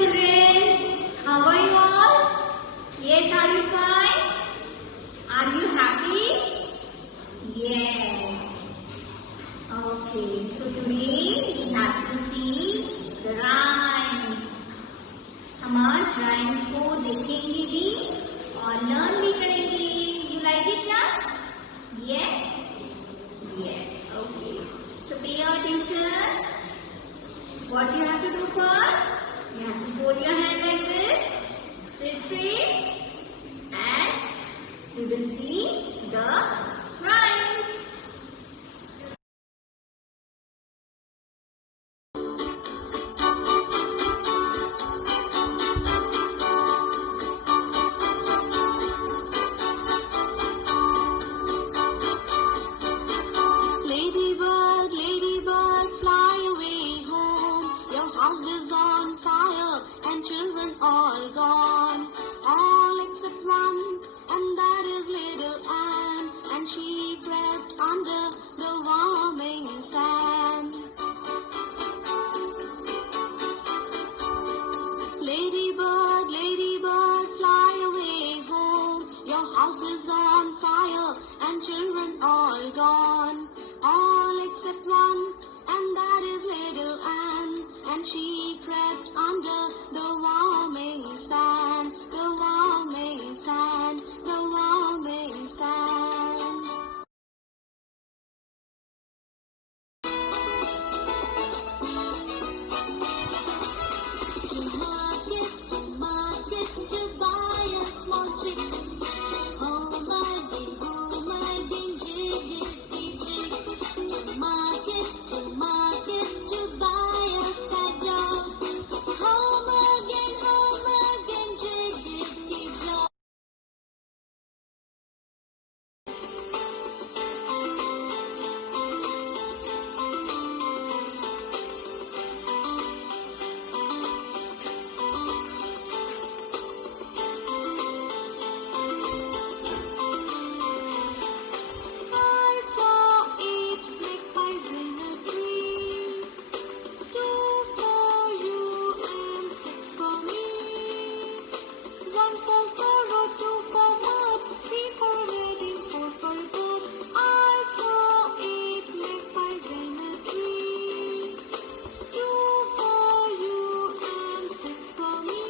children. How are you all? Yes, are you fine? Are you happy? Yes. Okay, so today we have to see the rhymes. हम आज rhymes को देखेंगे भी और learn भी करेंगे. You like it ना? Yes? Yes. Okay. So pay your attention. What you have to do first? You have to fold your hand like this. Sit straight and you will see the rhymes. Ladybird, ladybird, fly away home. Your house is on fire and children all gone. All except one, and that is little Anne, and she crept under the warming sand. Ladybird, ladybird, fly away home. Your house is on fire and children all gone. All except one, and that is little Anne, and she crept under the warming sand, the warming sand, the warming sand. To market, to buy a small chick. Home again, jiggity jig. To market, to buy a fat dog. Home again, jiggity jog. I saw 8 magpies in a tree. 2 for you and 6 for me. 1 for sorrow, 2 for mud, 3 for wedding, 4 for good. I saw 8 magpies in a tree. 2 for you and 6 for me.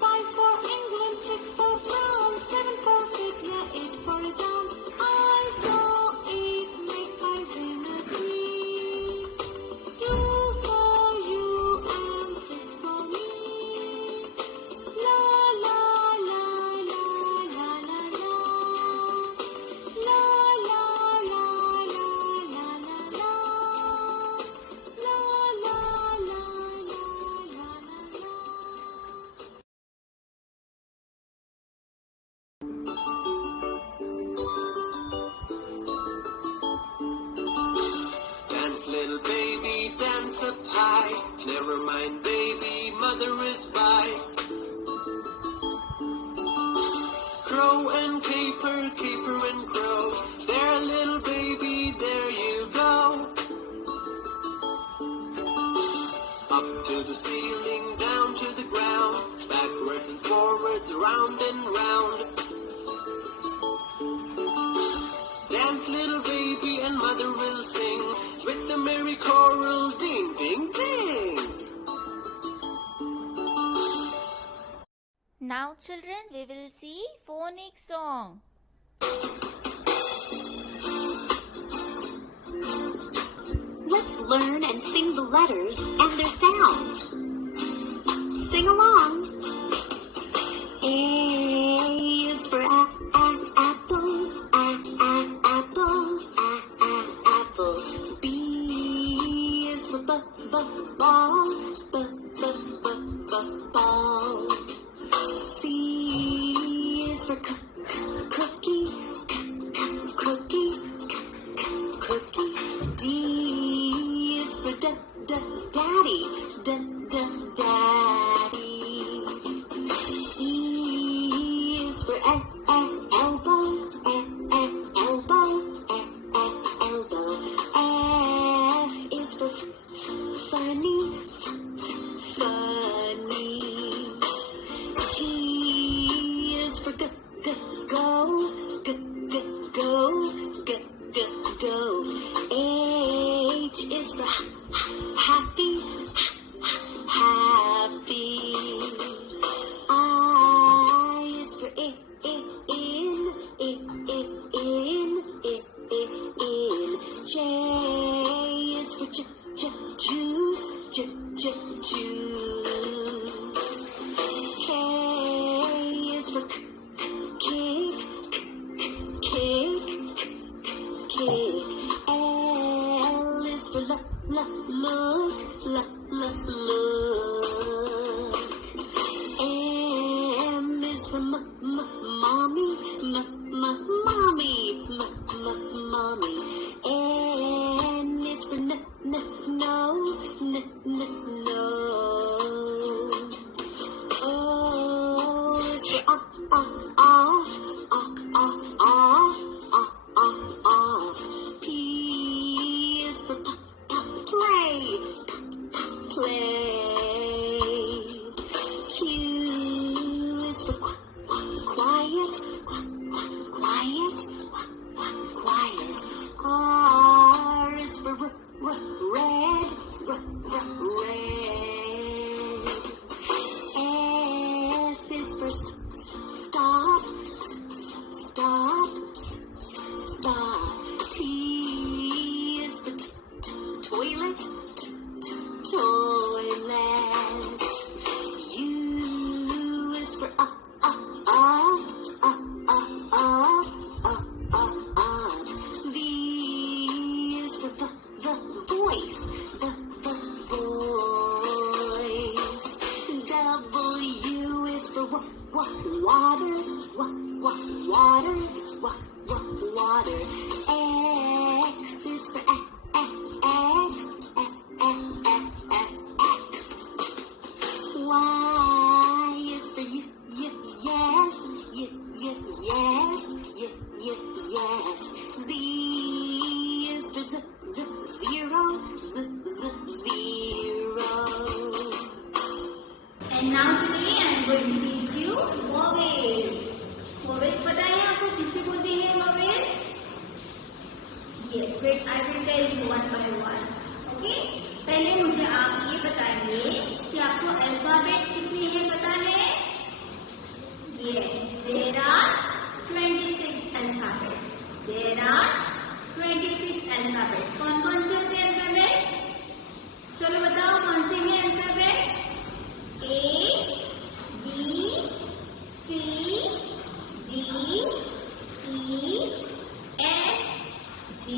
5 for England, 6 for France, 7 for Sydney, 8 for dance. I saw 8 magpies in a tree. 2 for you and 6 for me. La la la la la la la. La la la la la la la. La la la la la la la. Dance, little baby, dance up high. Never mind, baby, mother is by. Crow and caper, caper and crow. There, little baby, there you go. Up to the ceiling, down to the ground. Backwards and forwards, round and round. Dance, little baby, and mother will sing with the merry choral ding, ding, ding. Now children, we will see phonics song. Let's learn and sing the letters and their sounds. Sing along. A is for apple, apple, apple. B is for ball, ball. C is for cookie, cookie. D is for daddy, daddy. E is for elbow, elbow. F is for funny, juice. K is for cake, cake, cake. L is for look. M is for mommy, mommy. N is for no. O is for off. P is for play. Q is for quiet. R is for red. S is for stop. T is for toilet. U is for up. V is for the voice. W is for water. X is for X. Y is for yes. Z is for zero. And now today I am going to teach you vowels. Vowels पता है आपको किसे बोलते हैं vowels? Yes, wait, I will tell you one by one. Okay? पहले मुझे आप ये बताइए कि आपको अल्फाबेट कितनी है पता है? Yes, there are 26 alphabets. कौन-कौन से होते हैं अल्फाबेट? चलो बताओ कौन से हैं alphabet? A, B, C, D, E, F, G,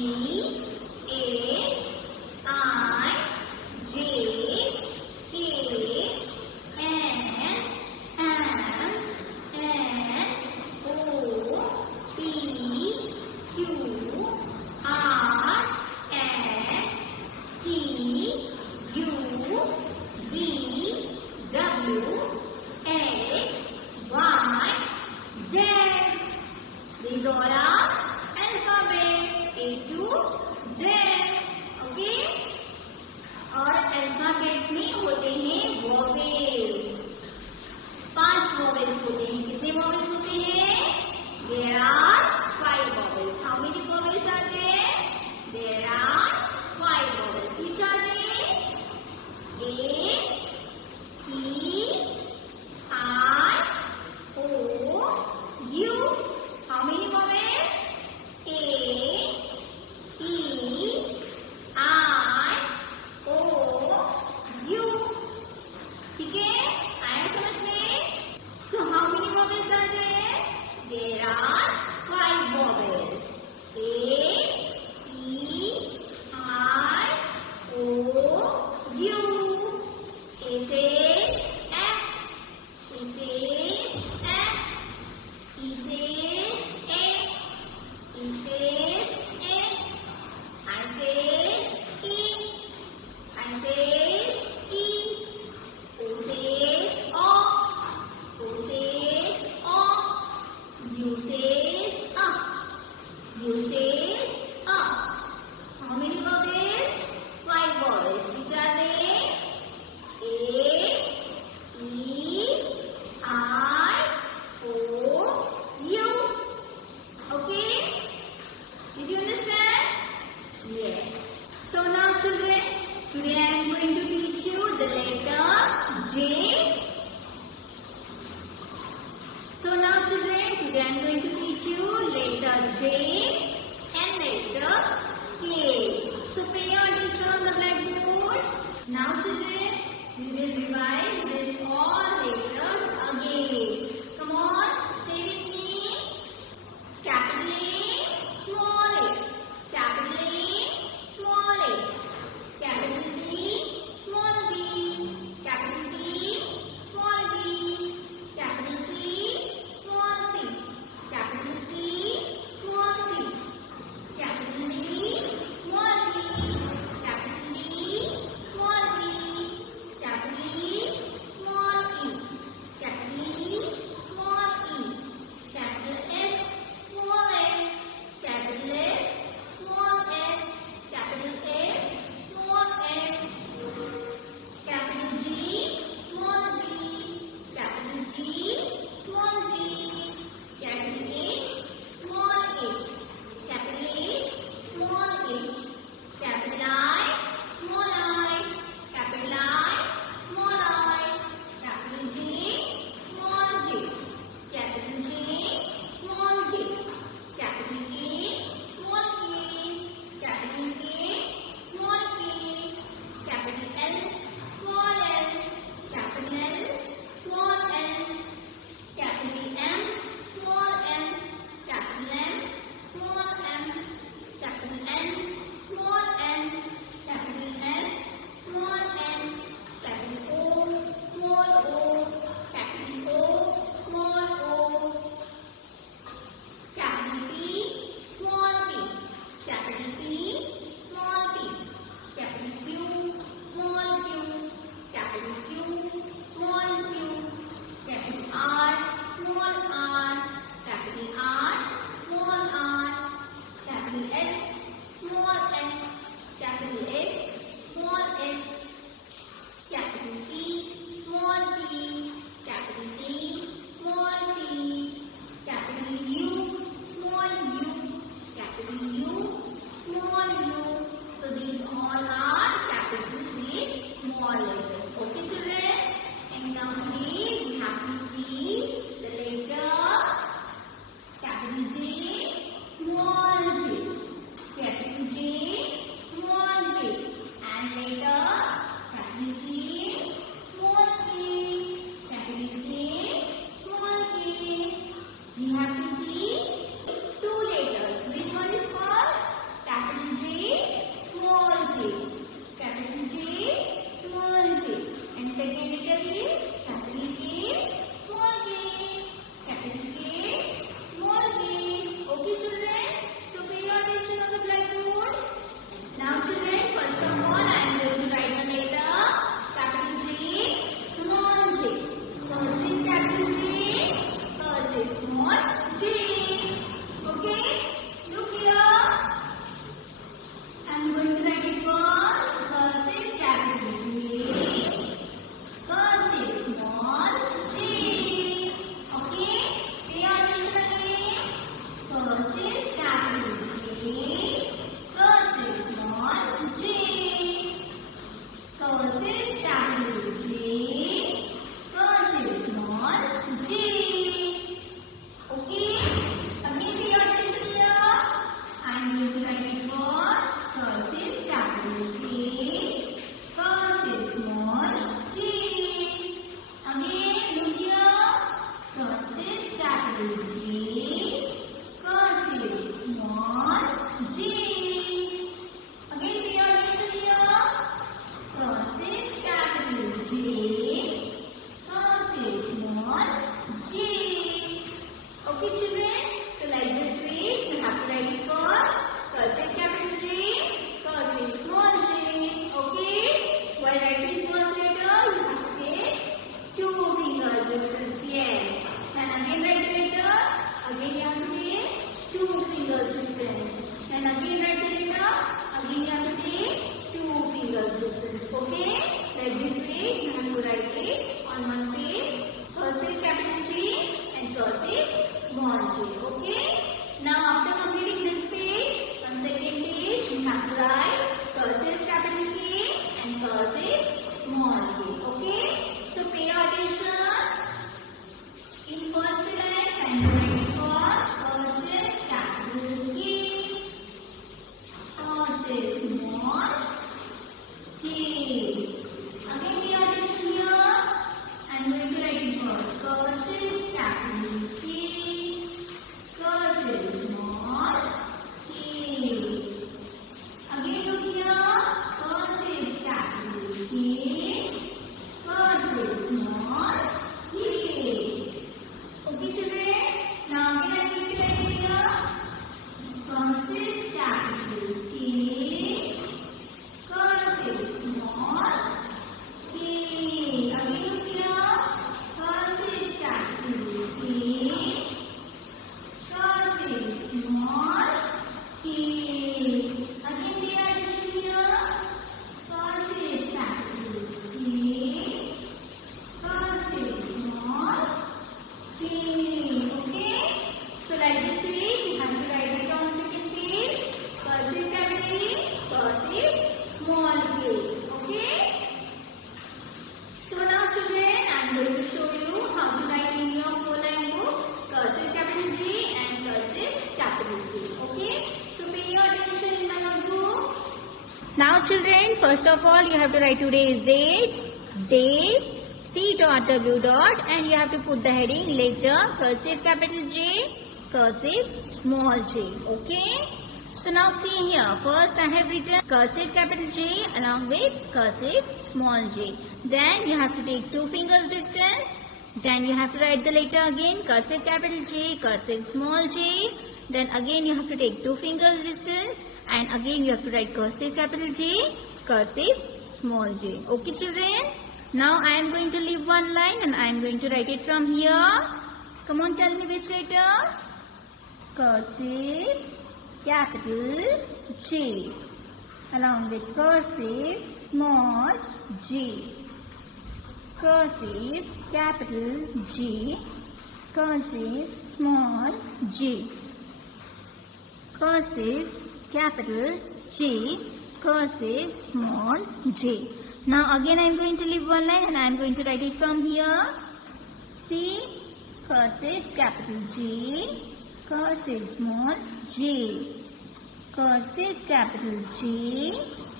H, I, J, K, Now children, first of all you have to write today's date, C dot W dot, and you have to put the heading letter, cursive capital J, cursive small j. Okay. So now see here, first I have written cursive capital J along with cursive small j. Then you have to take 2 fingers distance. Then you have to write the letter again, cursive capital J, cursive small j. Then again you have to take 2 fingers distance. And again you have to write cursive capital J, cursive small j. Okay children? Now I am going to leave one line and I am going to write it from here. Come on, tell me which letter? Cursive capital J along with cursive small g. Cursive capital G, cursive small g. Cursive capital J, cursive small j. Now again I am going to leave one line and I am going to write it from here. C, cursive capital G, cursive small j. Cursive capital G,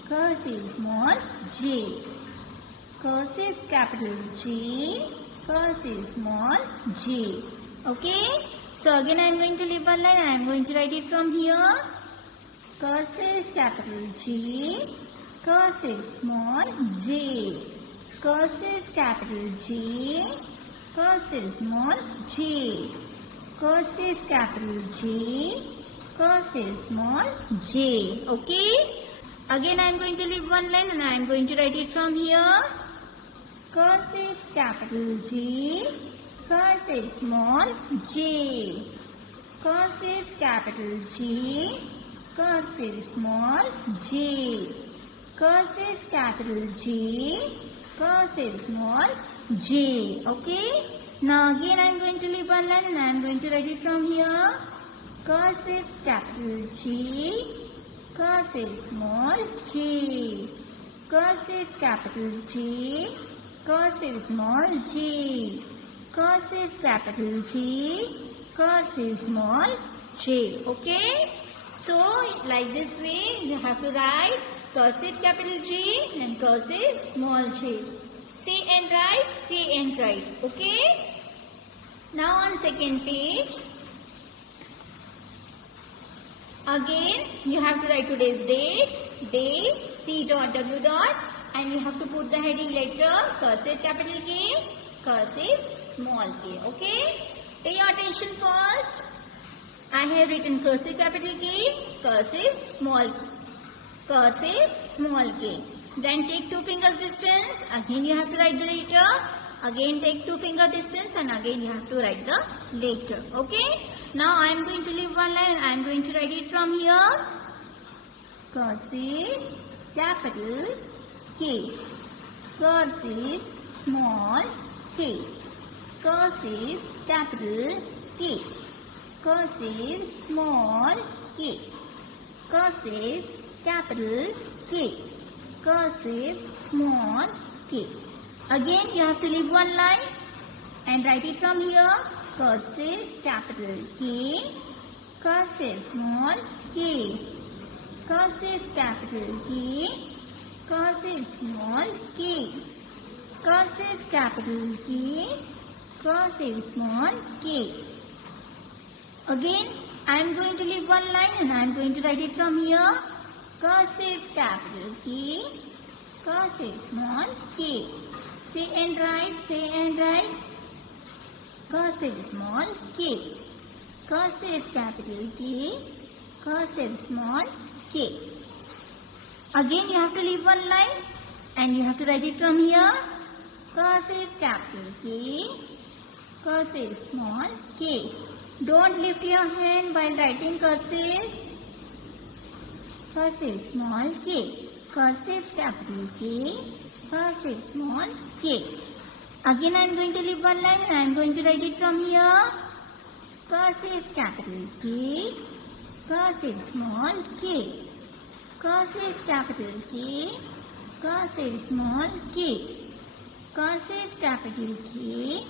cursive small j. Cursive capital G, cursive small g. Okay. So again I am going to leave one line and I am going to write it from here. Cursive capital G, cursive small j. Cursive capital G, cursive small j. Cursive capital G, cursive small j. Okay. Again I am going to leave one line and I am going to write it from here. Cursive capital G, cursive small j. Cursive capital G, cursive small j. Cursive capital G, cursive small j. Okay. Now again I am going to leave one line and I am going to write it from here. Cursive capital G, cursive small g. Cursive capital G, cursive small g. Cursive capital G, cursive small j. Okay. So like this way you have to write cursive capital G and cursive small j. Say and write, say and write. Okay. Now on second page, again you have to write today's date, C dot W dot, and you have to put the heading letter, cursive capital K, cursive small k. Okay. Pay your attention first. I have written cursive capital K, cursive small k. Then take 2 fingers distance. Again you have to write the letter. Again take 2 finger distance and again you have to write the letter. Okay. Now I am going to leave one line and I am going to write it from here. Cursive capital K, cursive small k. Cursive capital K, cursive small k. Cursive capital K, cursive small k. Again you have to leave one line and write it from here. Cursive capital K, cursive small k. Cursive capital K, cursive small k. Cursive capital K, cursive small k. Again I am going to leave one line and I am going to write it from here. Cursive capital K, cursive small k. Say and write, say and write. Cursive small k. Cursive capital K, cursive small k. Again you have to leave one line and you have to write it from here. Cursive capital K, cursive small k. Don't lift your hand while writing cursive. Cursive small k. Cursive capital K, cursive small k. Again I am going to leave one line and I am going to write it from here. Cursive capital K, cursive small k. Cursive capital K, cursive small k. Cursive capital K,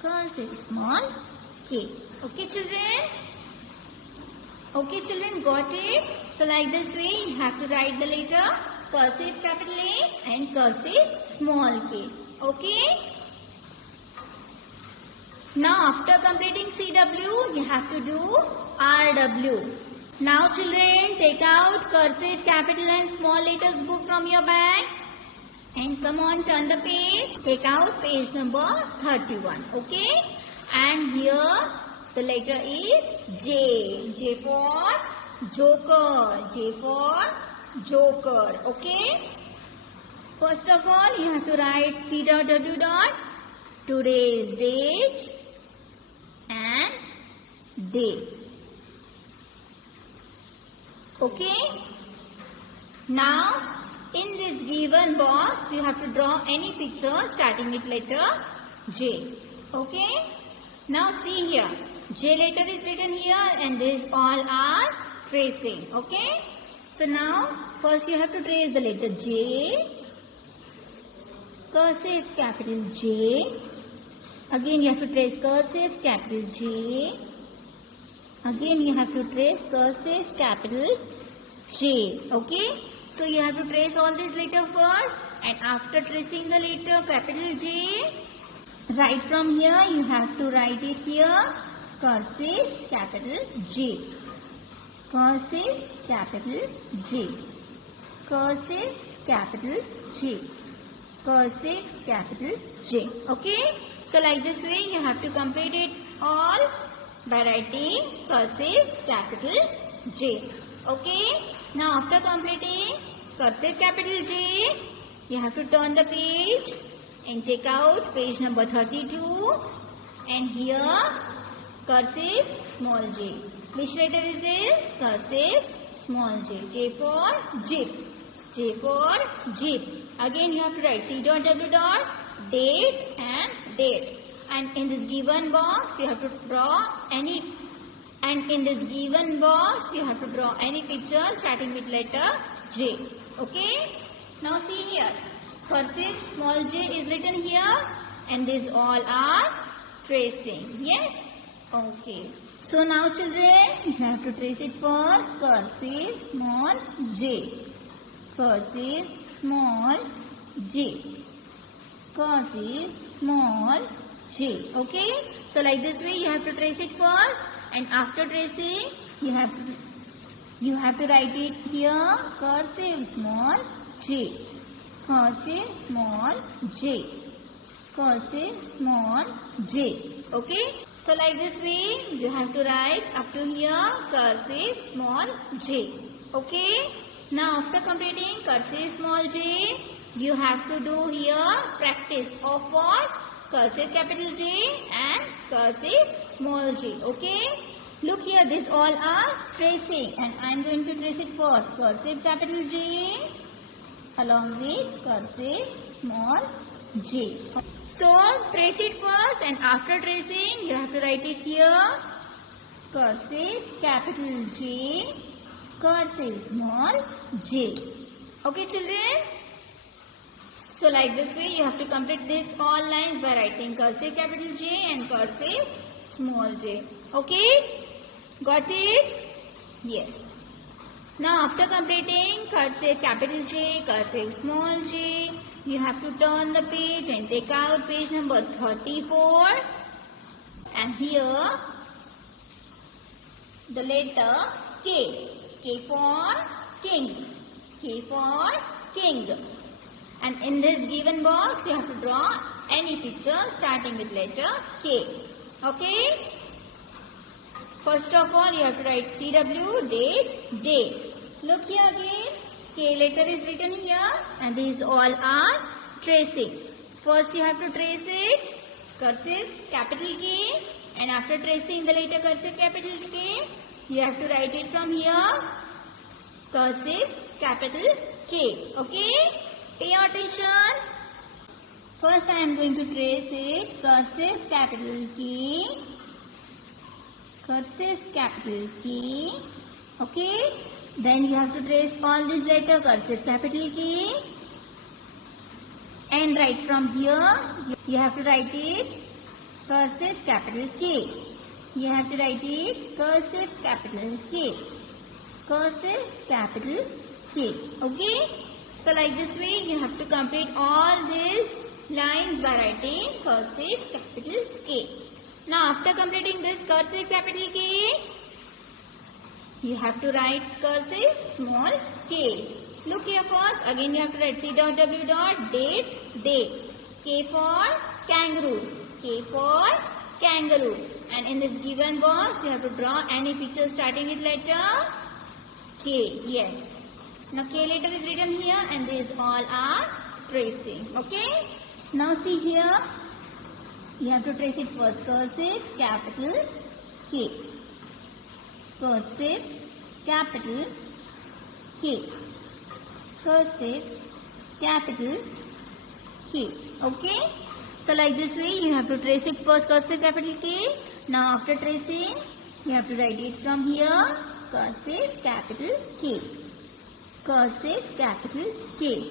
cursive small k. Okay children? Okay children, got it? So like this way you have to write the letter cursive capital A and cursive small k. Okay. Now after completing CW, you have to do RW. Now children, take out cursive capital and small letters book from your bag. And come on, turn the page. Take out page number 31. Okay. And here the letter is J. J for Joker. J for Joker. Okay. First of all, you have to write C.W. Today's date and day. Okay. Now, in this given box, you have to draw any picture starting with letter J. Okay. Now see here. J letter is written here and these all are tracing. Okay. So now, first you have to trace the letter J. Cursive capital J. Again you have to trace cursive capital J. Again you have to trace cursive capital J. Okay. So you have to trace all these letters first, and after tracing the letter capital J, right from here you have to write it here cursive capital J. Cursive capital J. Cursive capital J. Cursive capital J. Okay. So like this way you have to complete it all by writing cursive capital J. Okay. Now after completing cursive capital J, you have to turn the page and take out page number 32, and here cursive small j. Which letter is this? Cursive small j. J for Jeep. J for Jeep. Again you have to write C.W. date and date. And in this given box you have to draw any picture starting with letter J. Okay. Now see here. Cursive small j is written here and these all are tracing. Yes? Okay. So now children, you have to trace it first. Cursive small j. Cursive small j. Cursive small j. Okay. So like this way you have to trace it first, and after tracing you have to write it here cursive small j. Cursive small j. Cursive small j. Okay. So like this way you have to write up to here cursive small j. Okay. Now after completing cursive small j, you have to do here practice of what? Cursive capital J and cursive small j. Okay. Look here, these all are tracing and I am going to trace it first. Cursive capital J along with cursive small j. So trace it first, and after tracing you have to write it here cursive capital J, cursive small j. Okay children. So like this way you have to complete this all lines by writing cursive capital J and cursive small j. Okay. Got it? Yes. Now after completing cursive capital J, cursive small j, you have to turn the page and take out page number 34. And here the letter K. K for king. K for king. And in this given box you have to draw any picture starting with letter K. Okay. First of all, you have to write CW, date, day. Look here again. K letter is written here and these all are tracing. First you have to trace it, cursive capital K, and after tracing the letter cursive capital K, you have to write it from here, cursive capital K. Okay? Pay attention. First I am going to trace it, cursive capital K. Cursive capital K. Okay. Then you have to trace all these letters cursive capital K. And right from here you have to write it cursive capital K. You have to write it cursive capital K. Cursive capital K. Okay. So like this way you have to complete all these lines by writing cursive capital K. Now after completing this cursive capital K, you have to write cursive small k. Look here first, again you have to write C dot W dot date day. K for kangaroo. K for kangaroo. And in this given box you have to draw any picture starting with letter K. Yes. Now K letter is written here and these all are tracing. Okay. Now see here. You have to trace it first. Cursive capital K. Cursive capital K. Cursive capital K. Okay. So like this way you have to trace it first cursive capital K. Now after tracing you have to write it from here. Cursive capital K. Cursive capital K.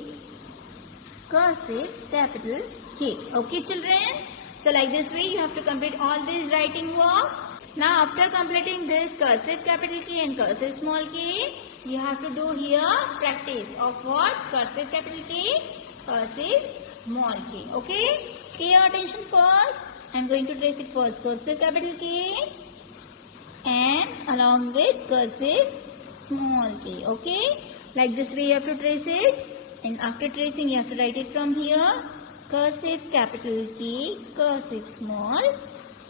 Cursive capital K. Okay children. So like this way you have to complete all this writing work. Now after completing this cursive capital K and cursive small k, you have to do here practice of what? Cursive capital K, cursive small k. Okay? Pay your attention first. I am going to trace it first. Cursive capital K and along with cursive small k. Okay? Like this way you have to trace it. And after tracing you have to write it from here. Cursive capital K, cursive small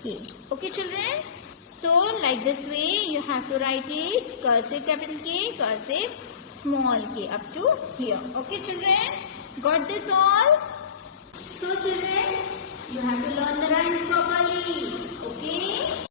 k. Okay children? So like this way you have to write it cursive capital K, cursive small k up to here. Okay children? Got this all? So children, you have to learn the rhymes properly. Okay?